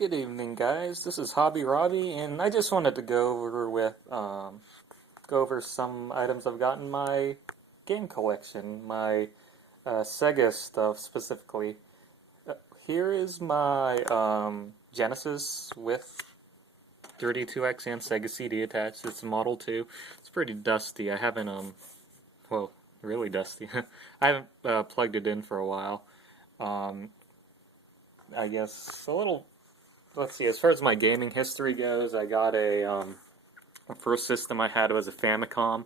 Good evening, guys. This is Hobby Robbie, and I just wanted to go over some items I've got in my game collection, my Sega stuff specifically. Here is my Genesis with 32X and Sega CD attached. It's Model 2. It's pretty dusty. I haven't well, really dusty. I haven't plugged it in for a while. I guess a little. Let's see. As far as my gaming history goes, I got the first system I had was a Famicom.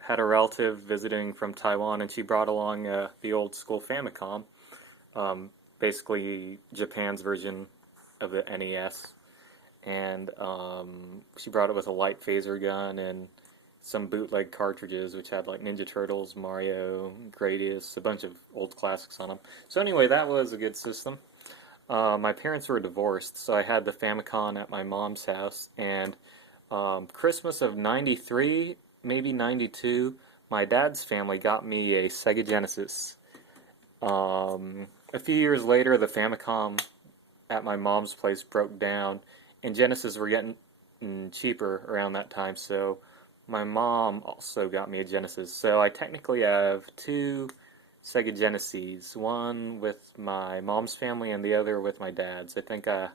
Had a relative visiting from Taiwan, and she brought along the old school Famicom, basically Japan's version of the NES. And she brought it with a light phaser gun and some bootleg cartridges, which had like Ninja Turtles, Mario, Gradius, a bunch of old classics on them. So anyway, that was a good system. My parents were divorced, so I had the Famicom at my mom's house, and Christmas of '93, maybe '92, my dad's family got me a Sega Genesis. A few years later, the Famicom at my mom's place broke down, and Genesis were getting cheaper around that time, so my mom also got me a Genesis. So I technically have two Sega Genesis, one with my mom's family and the other with my dad's. I think I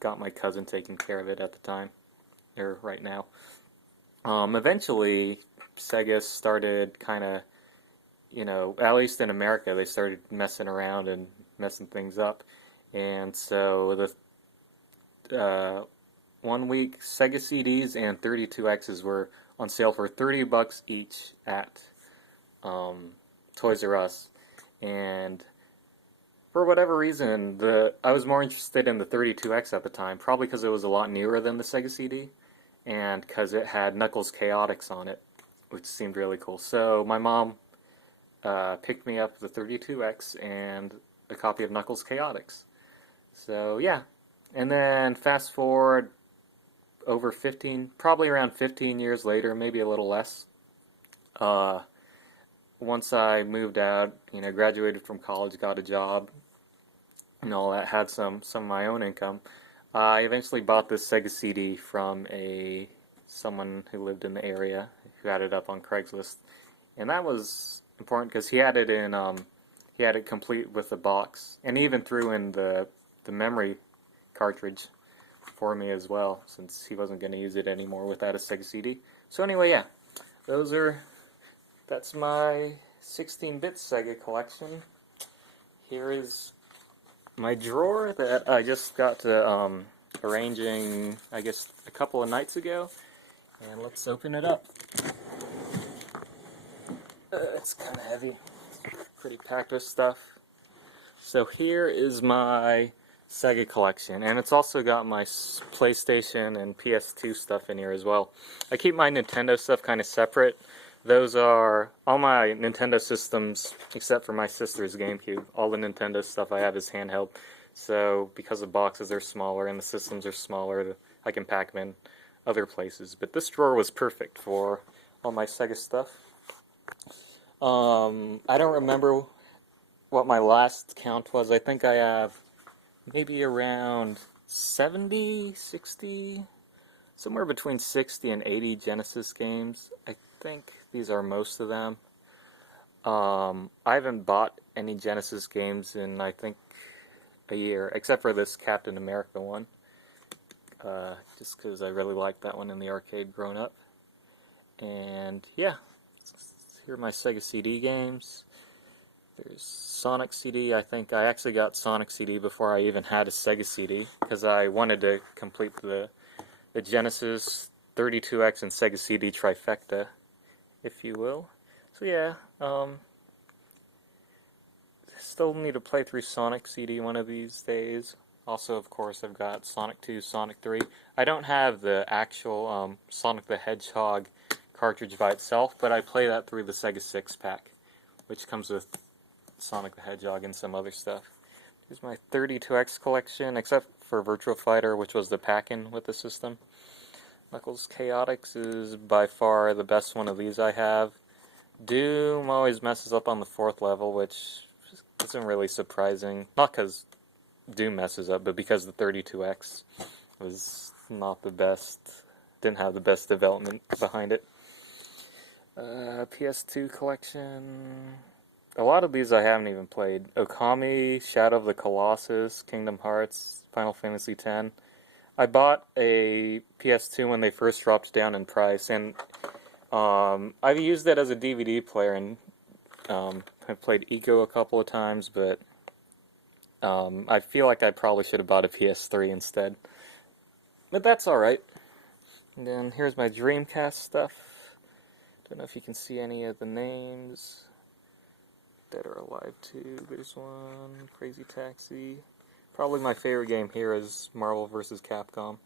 got my cousin taking care of it at the time, or right now. Eventually, Sega started kind of, at least in America, they started messing around and messing things up. And so the one week, Sega CDs and 32Xs were on sale for $30 each at Toys R Us, and for whatever reason, I was more interested in the 32X at the time, probably because it was a lot newer than the Sega CD, and because it had Knuckles Chaotix on it, which seemed really cool. So my mom picked me up the 32X and a copy of Knuckles Chaotix. So yeah, and then fast forward over 15, probably around 15 years later, maybe a little less. Once I moved out, graduated from college, got a job, and all that, had some of my own income, I eventually bought this Sega CD from someone who lived in the area, who had it up on Craigslist, and that was important because he had it complete with the box, and he even threw in the memory cartridge for me as well, since he wasn't going to use it anymore without a Sega CD. So anyway, yeah, that's my 16-bit Sega collection. Here is my drawer that I just got to arranging, I guess, a couple of nights ago. And let's open it up. It's kind of heavy. Pretty packed with stuff. So here is my Sega collection, and it's also got my PlayStation and PS2 stuff in here as well. I keep my Nintendo stuff kind of separate. Those are all my Nintendo systems, except for my sister's GameCube. All the Nintendo stuff I have is handheld. So because the boxes are smaller and the systems are smaller, I can pack them in other places. But this drawer was perfect for all my Sega stuff. I don't remember what my last count was. I think I have maybe around 70, 60, somewhere between 60 and 80 Genesis games. I think these are most of them. I haven't bought any Genesis games in, I think, a year, except for this Captain America one, just because I really liked that one in the arcade growing up. And yeah, here are my Sega CD games. There's Sonic CD. I think I actually got Sonic CD before I even had a Sega CD, because I wanted to complete the Genesis, 32X, and Sega CD trifecta, if you will. So yeah, still need to play through Sonic CD one of these days. Also, of course, I've got Sonic 2, Sonic 3. I don't have the actual Sonic the Hedgehog cartridge by itself, but I play that through the Sega 6-pack, which comes with Sonic the Hedgehog and some other stuff. Here's my 32X collection, except for Virtua Fighter, which was the pack-in with the system. Knuckles Chaotix is by far the best one of these I have. Doom always messes up on the 4th level, which isn't really surprising. Not because do messes up, but because the 32X was not the best, didn't have the best development behind it. PS2 collection. A lot of these I haven't even played. Okami, Shadow of the Colossus, Kingdom Hearts, Final Fantasy X. I bought a PS2 when they first dropped down in price, and I've used it as a DVD player, and I've played Eco a couple of times, but I feel like I probably should have bought a PS3 instead. But that's alright. And then here's my Dreamcast stuff. Don't know if you can see any of the names. Dead or Alive 2, there's one. Crazy Taxi. Probably my favorite game here is Marvel vs. Capcom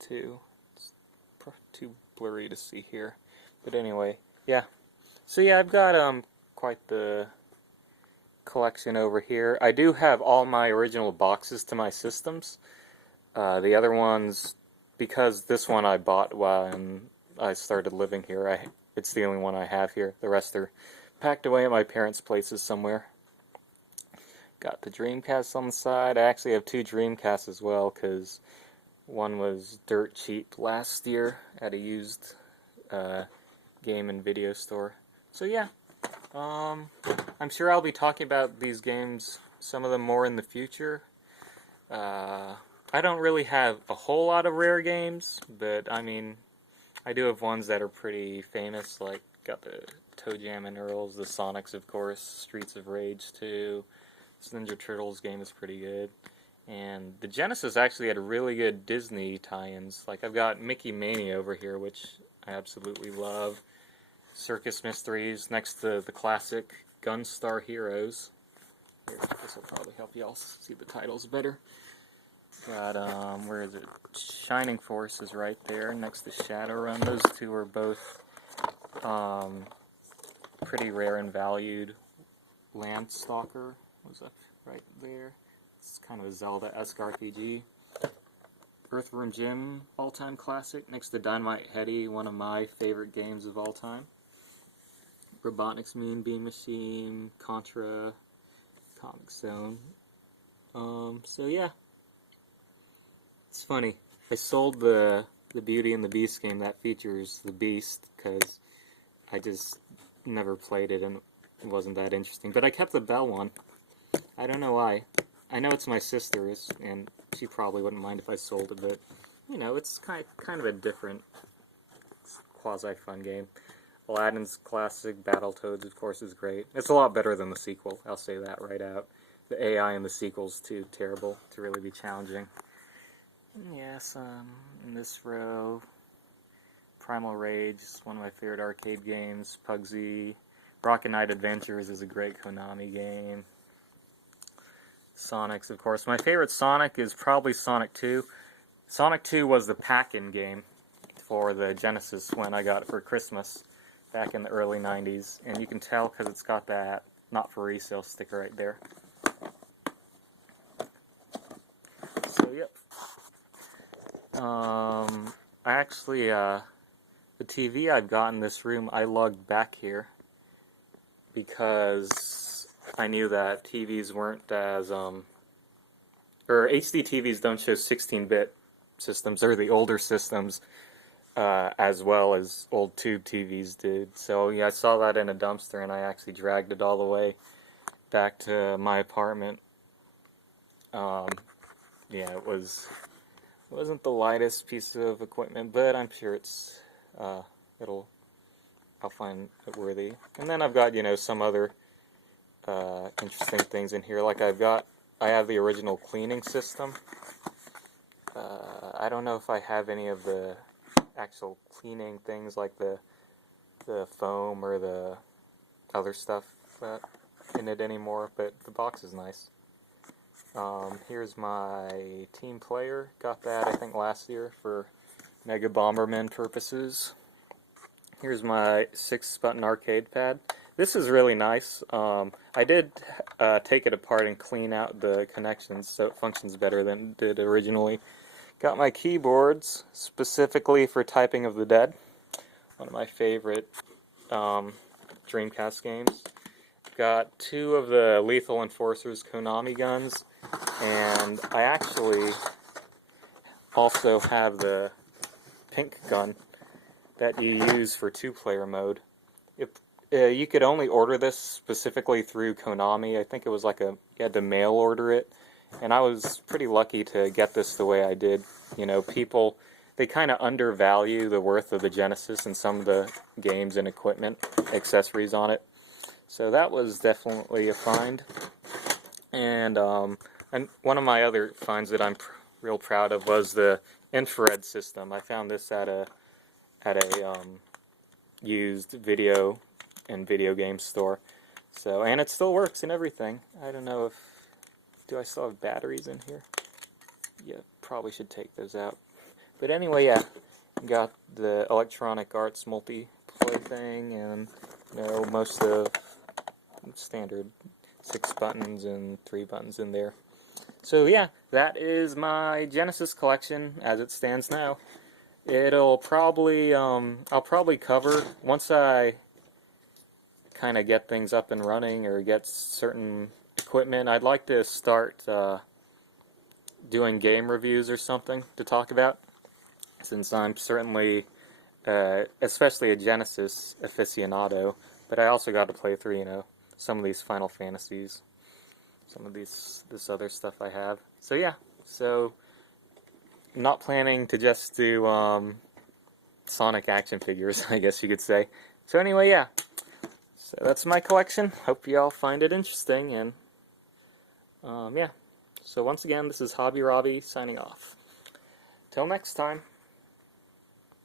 2. It's too blurry to see here. But anyway, yeah. So yeah, I've got quite the collection over here. I do have all my original boxes to my systems. The other ones, because this one I bought when I started living here, it's the only one I have here. The rest are packed away at my parents' places somewhere. Got the Dreamcast on the side. I actually have two Dreamcasts as well, because one was dirt cheap last year at a used game and video store. So yeah, I'm sure I'll be talking about these games, some of them more in the future. I don't really have a whole lot of rare games, but I mean, I do have ones that are pretty famous, like got the Toe Jam and Earls, the Sonics, of course, Streets of Rage 2. This Ninja Turtles game is pretty good. And the Genesis actually had really good Disney tie-ins. Like, I've got Mickey Mania over here, which I absolutely love. Circus Mysteries, next to the classic Gunstar Heroes. Here, this will probably help you all see the titles better. Got, where is it? Shining Force is right there, next to Shadowrun. Those two are both pretty rare and valued. Landstalker was up right there. It's kind of a Zelda-esque RPG. Earthworm Jim, all-time classic, next to Dynamite Headdy, one of my favorite games of all time. Robotnik's Mean Bean Machine, Contra, Comic Zone. So yeah. It's funny. I sold the Beauty and the Beast game that features the Beast, because I just never played it and it wasn't that interesting. But I kept the Bell one. I don't know why. I know it's my sister's, and she probably wouldn't mind if I sold it, but, you know, it's kind of a different quasi-fun game. Aladdin's classic, Battletoads, of course, is great. It's a lot better than the sequel, I'll say that right out. The AI in the sequel's too terrible to really be challenging. Yes, in this row, Primal Rage is one of my favorite arcade games. Pugsy. Rocket Knight Adventures is a great Konami game. Sonics, of course. My favorite Sonic is probably Sonic 2. Sonic 2 was the pack-in game for the Genesis when I got it for Christmas back in the early 90s. And you can tell because it's got that not for resale sticker right there. So, yep. I actually, the TV I've got in this room, I lugged back here because I knew that TVs weren't as, or HD TVs don't show 16-bit systems, or the older systems, as well as old tube TVs did. So, yeah, I saw that in a dumpster, and I actually dragged it all the way back to my apartment. Yeah, it wasn't the lightest piece of equipment, but I'm sure it's, I'll find it worthy. And then I've got, you know, some other interesting things in here. Like I have the original cleaning system. I don't know if I have any of the actual cleaning things like the foam or the other stuff in it anymore, but the box is nice. Here's my team player. Got that, I think, last year for Mega Bomberman purposes. Here's my 6-button arcade pad. This is really nice. I did take it apart and clean out the connections so it functions better than it did originally. Got my keyboards specifically for Typing of the Dead, one of my favorite Dreamcast games. got 2 of the Lethal Enforcer's Konami guns, and I actually also have the pink gun that you use for 2-player mode. You could only order this specifically through Konami. I think it was like you had to mail order it, and I was pretty lucky to get this the way I did. You know, people, they kind of undervalue the worth of the Genesis and some of the games and equipment, accessories on it. So that was definitely a find. And one of my other finds that I'm real proud of was the infrared system. I found this at a used video game store. So, and it still works and everything. I don't know if, do I still have batteries in here? Yeah, probably should take those out. But anyway, yeah, got the Electronic Arts multiplayer thing, and you know, most of standard 6 buttons and 3 buttons in there. So yeah, that is my Genesis collection as it stands now. It'll probably, I'll probably cover, once I kind of get things up and running or get certain equipment, I'd like to start doing game reviews or something to talk about, since I'm certainly, especially a Genesis aficionado, but I also got to play through, you know, some of these Final Fantasies, some of this other stuff I have. So yeah, so not planning to just do Sonic action figures, I guess you could say. So anyway, yeah. So that's my collection. Hope you all find it interesting, and yeah. So once again, this is Hobby Robbie signing off. Till next time.